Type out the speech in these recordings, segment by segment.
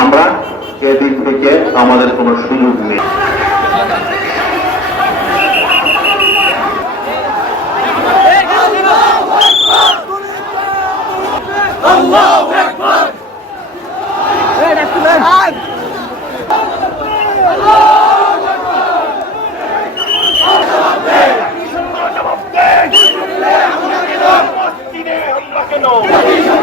আমরা এদিক থেকে আমাদের কোনো সুযোগ নেই।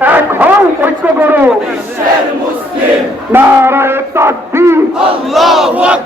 এখন ঐক্য করো। বিশ্বের মুসলিম। নারায় তাকবীর। আল্লাহু আকবার।